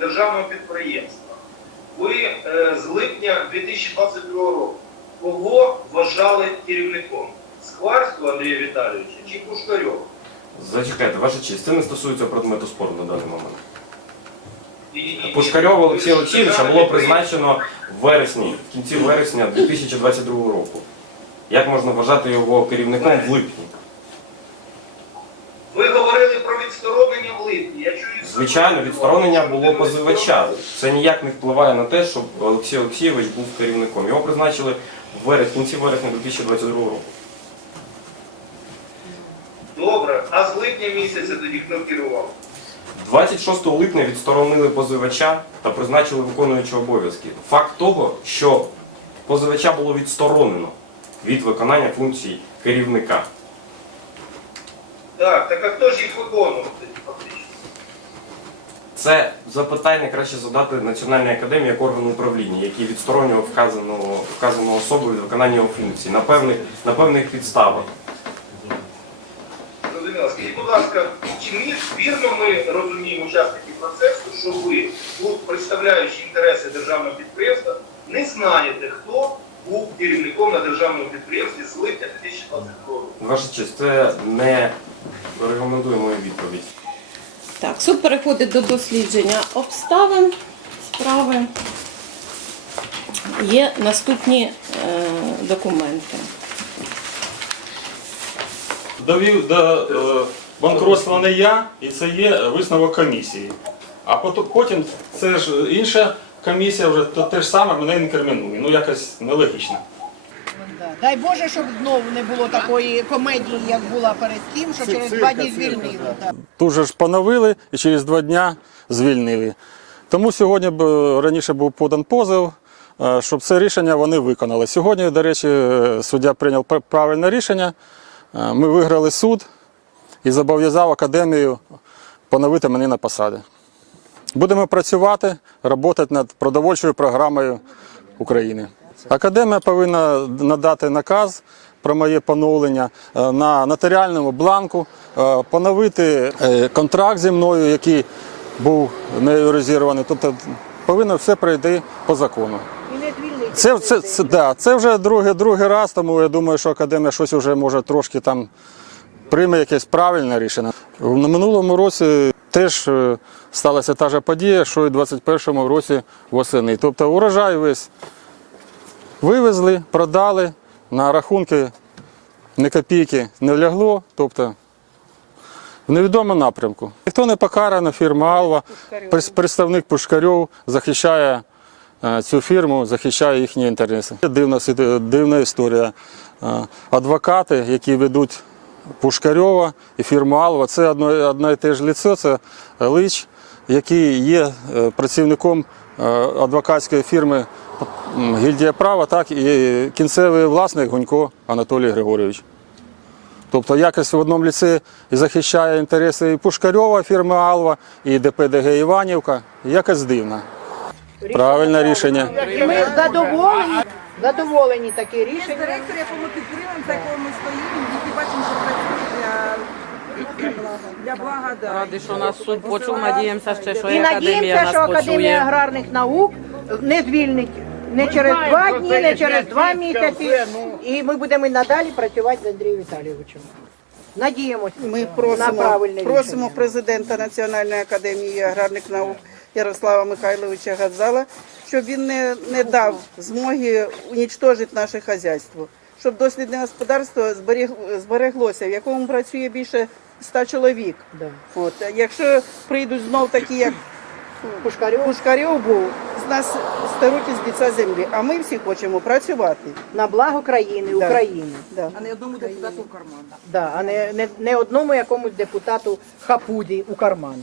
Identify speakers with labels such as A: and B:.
A: державного підприємства, ви е, з липня 2022 року кого вважали керівником? Скварського Андрія Віталійовича чи Пушкарьова?
B: Зачекайте, ваша честь, це не стосується предмету спору на даний момент. Пушкарьова Олексія Олексійовича було призначено в вересні, в кінці вересня 2022 року. Як можна вважати його керівником в липні?
A: Ви говорили про відсторонення в липні. Я чую
B: Звичайно, відсторонення було позивача. Це ніяк не впливає на те, щоб Олексій Олексійович був керівником. Його призначили в верес- в кінці вересня 2022 року.
A: Добре, а з липня місяця тоді хто керував?
B: 26 липня відсторонили позивача та призначили виконуючого обов'язки. Факт того, що позивача було відсторонено від виконання функцій керівника.
A: Так, так а хто ж їх виконував?
B: Це запитання краще задати Національній академії як органу управління, який відсторонював вказану, вказану особу від виконання його функцій на певних, на певних підставах.
A: Скажіть, будь ласка, чи ми вірно ми розуміємо учасники процесу, що ви, тут представляючи інтереси державного підприємства, не знаєте, хто був керівником на державному підприємстві з липня 2022 року?
B: Ваша честь, це не рекомендує мою відповідь.
C: Так, суд переходить до дослідження обставин справи. Є наступні е, документи.
D: довів до е, банкротства не я, і це є висновок комісії. А потім це ж інша комісія вже то те ж саме мене інкримінує. Ну якось нелогічно.
E: Да. Дай Боже, щоб знову не було такої комедії, як була перед тим, що через два дні звільнили.
D: Тут же ж поновили і через два дня звільнили. Тому сьогодні б, е, раніше був подан позов, е, щоб це рішення вони виконали. Сьогодні, до речі, е, суддя прийняв правильне рішення. Ми виграли суд і зобов'язав академію поновити мене на посади. Будемо працювати, працювати над продовольчою програмою України. Академія повинна надати наказ про моє поновлення е, на нотаріальному бланку, е, поновити е, контракт зі мною, який був не розірваний. Тобто повинно все пройти по закону. Це, це, це, да, це вже другий, другий раз, тому я думаю, що академія щось вже може трошки там прийме якесь правильне рішення. На минулому році теж сталася та ж подія, що і в 21-му році восени. Тобто урожай весь вивезли, продали, на рахунки ні копійки не лягло, тобто в невідомому напрямку. Ніхто не покарано, фірма Алва, представник Пушкарьов захищає е, цю фірму, захищає їхні інтереси. Дивна, дивна історія. Е, Адвокати, які ведуть Пушкарьова і фірму Алва, це одне і те ж ліцо, це Лич, який є е, працівником е, адвокатської фірми Гільдія права, так і кінцевий власник Гунько Анатолій Григорович. Тобто якось в одному ліці і захищає інтереси і Пушкарьова, фірми Алва, і ДПДГ Іванівка. Якось дивно. Правильне рішення.
E: Ми задоволені, задоволені таке рішення.
F: директор, якому підтримуємо, за якого ми стоїмо, і бачимо, що працює для, для блага. Да.
G: Ради, що нас суд почув, надіємося ще, що
E: І
G: і академія
E: надіємося,
G: нас
E: що Академія
G: почує.
E: аграрних наук не звільнить не через два дні, не через два місяці. І ми будемо і надалі працювати з Андрієм Віталійовичем. Надіємося
H: Ми
E: на
H: просимо,
E: правильне
H: просимо президента Національної академії аграрних наук Ярослава Михайловича Гадзала, щоб він не, не дав змоги унічтожити наше хазяйство, щоб дослідне господарство зберіг, збереглося, в якому працює більше ста чоловік.
E: Да.
H: От, якщо прийдуть знов такі, як
E: Пушкарьов
H: Пушкарьов був, з нас старуть із ліця землі, а ми всі хочемо працювати.
E: на благо країни,
H: Да.
E: України.
H: Да.
F: А не одному депутату в карман.
E: Да, а не, не, не одному якомусь депутату хапуді у карман.